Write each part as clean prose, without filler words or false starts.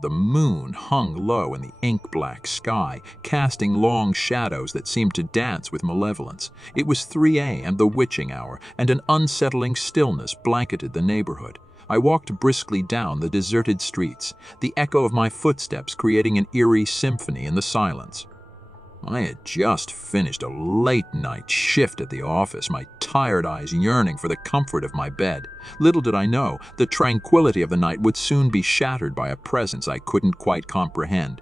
the moon hung low in the ink-black sky, casting long shadows that seemed to dance with malevolence. It was 3 a.m., the witching hour, and an unsettling stillness blanketed the neighborhood. I walked briskly down the deserted streets, the echo of my footsteps creating an eerie symphony in the silence. I had just finished a late-night shift at the office, my tired eyes yearning for the comfort of my bed. Little did I know, the tranquility of the night would soon be shattered by a presence I couldn't quite comprehend.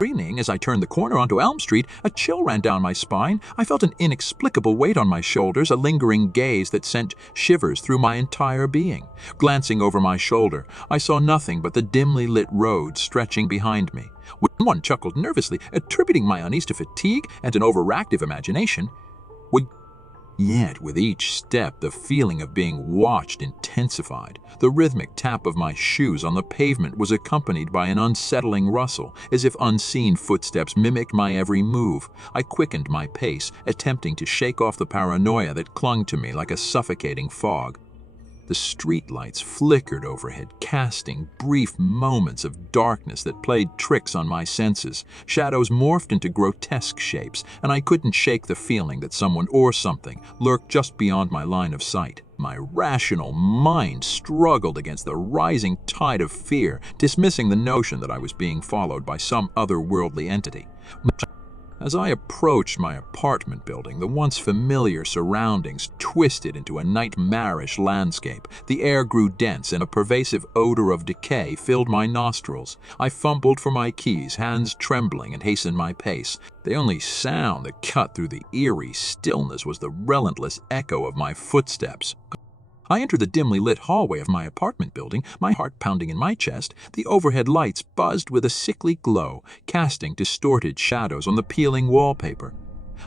Evening, as I turned the corner onto Elm Street, a chill ran down my spine. I felt an inexplicable weight on my shoulders, a lingering gaze that sent shivers through my entire being. Glancing over my shoulder, I saw nothing but the dimly lit road stretching behind me. One chuckled nervously, attributing my unease to fatigue and an overactive imagination. Yet, with each step, the feeling of being watched intensified. The rhythmic tap of my shoes on the pavement was accompanied by an unsettling rustle, as if unseen footsteps mimicked my every move. I quickened my pace, attempting to shake off the paranoia that clung to me like a suffocating fog. The streetlights flickered overhead, casting brief moments of darkness that played tricks on my senses. Shadows morphed into grotesque shapes, and I couldn't shake the feeling that someone or something lurked just beyond my line of sight. My rational mind struggled against the rising tide of fear, dismissing the notion that I was being followed by some otherworldly entity. As I approached my apartment building, the once familiar surroundings twisted into a nightmarish landscape. The air grew dense and a pervasive odor of decay filled my nostrils. I fumbled for my keys, hands trembling, and hastened my pace. The only sound that cut through the eerie stillness was the relentless echo of my footsteps. I entered the dimly lit hallway of my apartment building, my heart pounding in my chest. The overhead lights buzzed with a sickly glow, casting distorted shadows on the peeling wallpaper.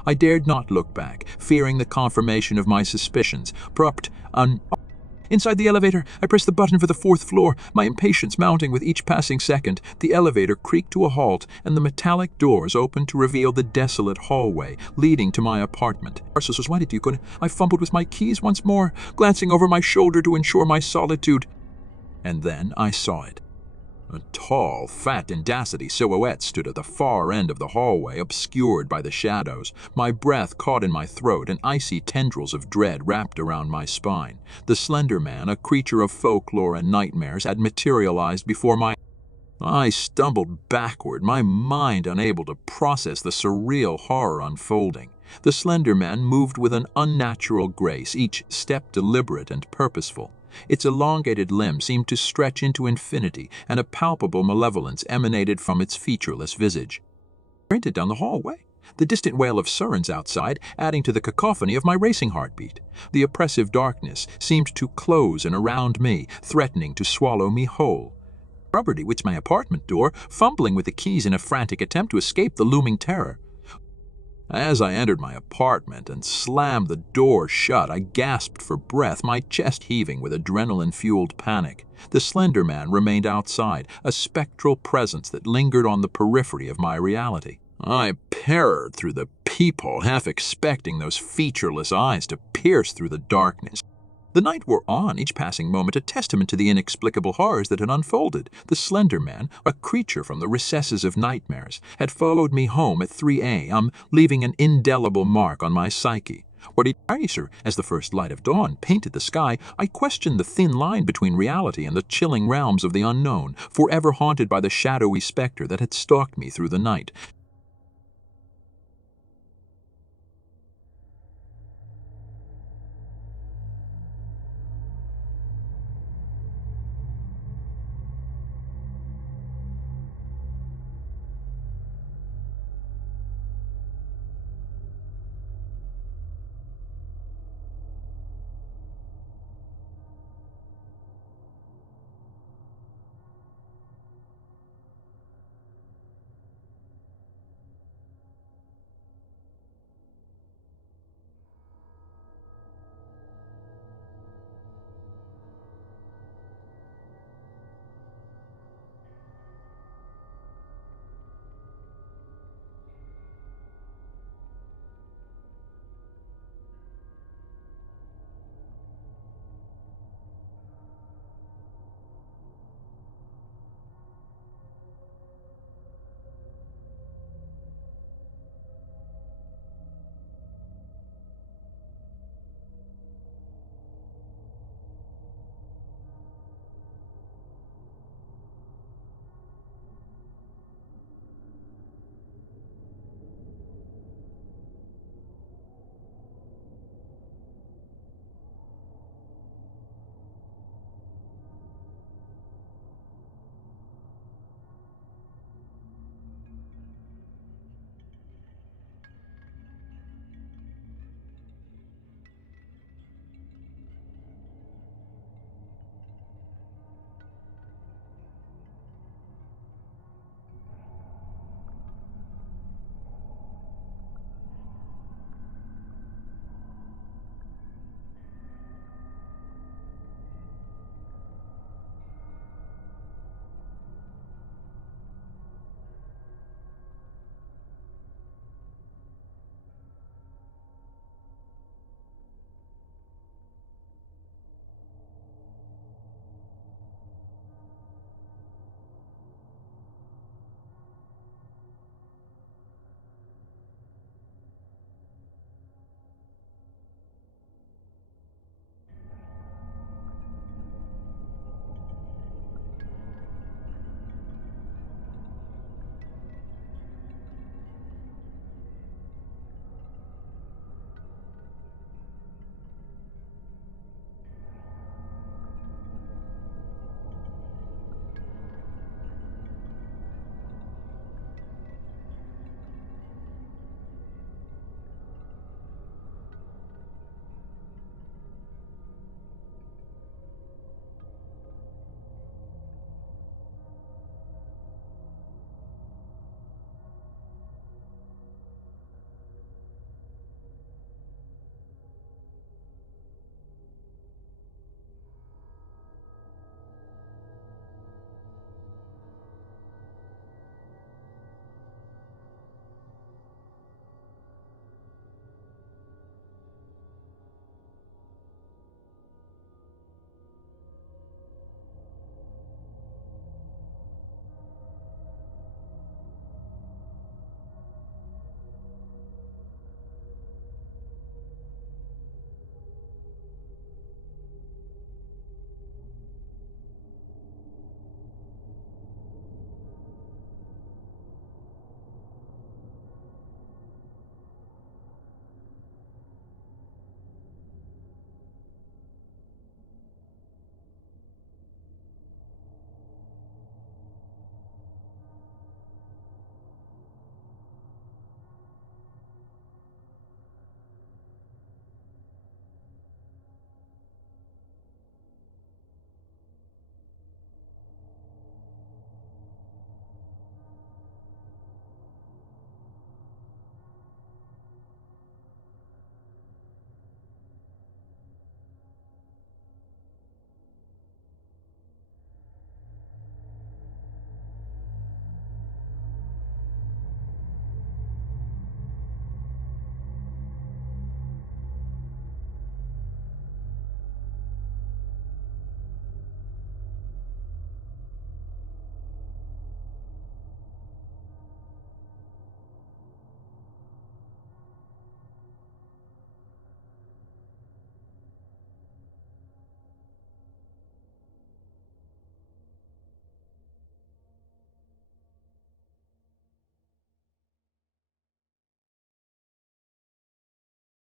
I dared not look back, fearing the confirmation of my suspicions. Inside the elevator, I pressed the button for the 4th floor, my impatience mounting with each passing second. The elevator creaked to a halt, and the metallic doors opened to reveal the desolate hallway leading to my apartment. I fumbled with my keys once more, glancing over my shoulder to ensure my solitude. And then I saw it. A tall, fat Audacity silhouette stood at the far end of the hallway, obscured by the shadows. My breath caught in my throat, and icy tendrils of dread wrapped around my spine. The Slender Man, a creature of folklore and nightmares, had materialized before my I stumbled backward, my mind unable to process the surreal horror unfolding. The Slender Man moved with an unnatural grace, each step deliberate and purposeful. Its elongated limbs seemed to stretch into infinity, and a palpable malevolence emanated from its featureless visage. I sprinted down the hallway, the distant wail of sirens outside adding to the cacophony of my racing heartbeat. The oppressive darkness seemed to close in around me, threatening to swallow me whole. I rubbered with my apartment door, fumbling with the keys in a frantic attempt to escape the looming terror. As I entered my apartment and slammed the door shut, I gasped for breath, my chest heaving with adrenaline-fueled panic. The Slender Man remained outside, a spectral presence that lingered on the periphery of my reality. I peered through the peephole, half expecting those featureless eyes to pierce through the darkness. The night wore on, each passing moment a testament to the inexplicable horrors that had unfolded. The Slender Man, a creature from the recesses of nightmares, had followed me home at 3 a.m., leaving an indelible mark on my psyche. As the first light of dawn painted the sky, I questioned the thin line between reality and the chilling realms of the unknown, forever haunted by the shadowy specter that had stalked me through the night.